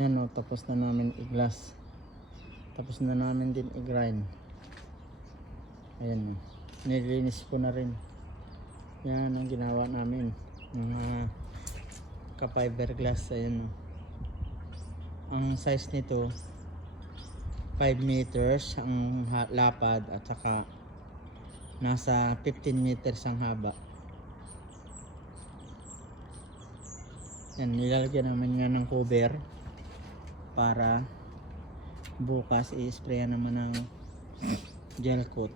Yan o, tapos na namin i-glass. Tapos na namin din i-grind. Ayan o. Nilinis ko na rin. Yan ang ginawa namin. Mga ka-fiberglass. Ayan o. Ang size nito 5 meters ang lapad at saka nasa 15 meters ang haba. Yan, nilalagyan naman nga ng cover para bukas i-spray naman ng gel coat.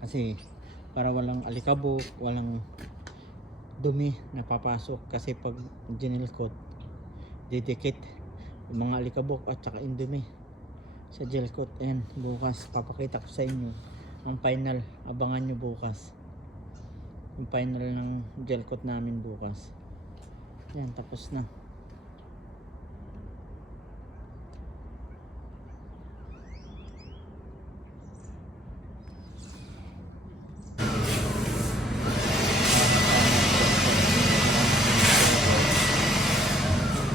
Kasi para walang alikabok, walang dumi na papasok kasi pag gel coat didikit mga alikabok at saka yung dumi sa gel coat. Ayan, bukas papakita ko sa inyo ang final. Abangan nyo bukas. Yung final ng gel coat namin bukas. Yan, tapos na.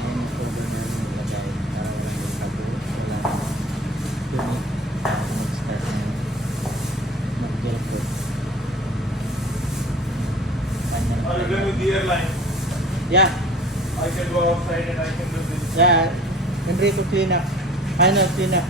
Yung cover na nilagay para walang alikabok, walang dumi. Mag-start na mag-gel coat. Final. Are you done with the airline? Yeah. I can go outside and I can do this. Yeah, Enrico clean up. Final clean up.